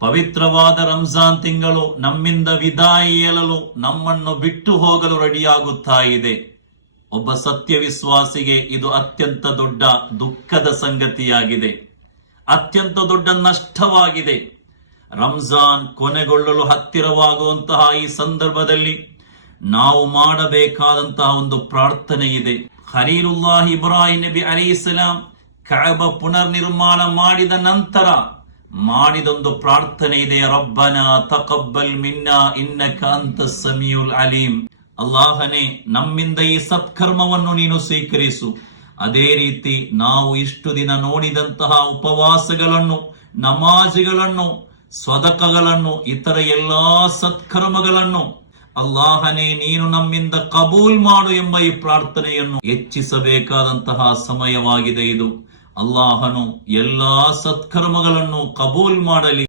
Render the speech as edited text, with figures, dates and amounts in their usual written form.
ಪವಿತ್ರವಾದ ರಂಜಾನ್ ತಿಂಗಳು ನಮ್ಮಿಂದ ವಿದಾಯ ಹೇಳಲು, ನಮ್ಮನ್ನು ಬಿಟ್ಟು ಹೋಗಲು ರೆಡಿಯಾಗುತ್ತಾ ಇದೆ. ಒಬ್ಬ ಸತ್ಯ ವಿಶ್ವಾಸಿಗೆ ಇದು ಅತ್ಯಂತ ದೊಡ್ಡ ದುಃಖದ ಸಂಗತಿಯಾಗಿದೆ, ಅತ್ಯಂತ ದೊಡ್ಡ ನಷ್ಟವಾಗಿದೆ. ರಂಜಾನ್ ಕೊನೆಗೊಳ್ಳಲು ಹತ್ತಿರವಾಗುವಂತಹ ಈ ಸಂದರ್ಭದಲ್ಲಿ ನಾವು ಮಾಡಬೇಕಾದಂತಹ ಒಂದು ಪ್ರಾರ್ಥನೆ ಇದೆ. ಖಲೀಲುಲ್ಲಾಹ್ ಇಬ್ರಾಹಿಂ ನಬಿ ಅಲೈಹಿಸ್ಸಲಾಂ ಕಅಬ ಪುನರ್ ನಿರ್ಮಾಣ ಮಾಡಿದ ನಂತರ ಮಾಡಿದೊಂದು ಪ್ರಾರ್ಥನೆ ಇದೆ. ರಬ್ಬನಾ ತಕಬ್ಬಲ್ ಮಿನ್ನಾ ಇನ್ನಕ ಅಂತಸ್ ಸಮೀಉಲ್ ಅಲೀಮ್. ಅಲ್ಲಾಹನೇ, ನಮ್ಮಿಂದ ಈ ಸತ್ಕರ್ಮವನ್ನು ನೀನು ಸ್ವೀಕರಿಸು. ಅದೇ ರೀತಿ ನಾವು ಇಷ್ಟು ದಿನ ನೋಡಿದಂತಹ ಉಪವಾಸಗಳನ್ನು, ನಮಾಜುಗಳನ್ನು, ಸ್ವದಕಗಳನ್ನು, ಇತರ ಎಲ್ಲಾ ಸತ್ಕರ್ಮಗಳನ್ನು ಅಲ್ಲಾಹನೇ ನೀನು ನಮ್ಮಿಂದ ಕಬೂಲ್ ಮಾಡು ಎಂಬ ಈ ಪ್ರಾರ್ಥನೆಯನ್ನು ಹೆಚ್ಚಿಸಬೇಕಾದಂತಹ ಸಮಯವಾಗಿದೆ ಇದು. ಅಲ್ಲಾಹನು ಎಲ್ಲಾ ಸತ್ಕರ್ಮಗಳನ್ನು ಕಬೂಲ್ ಮಾಡಲಿ.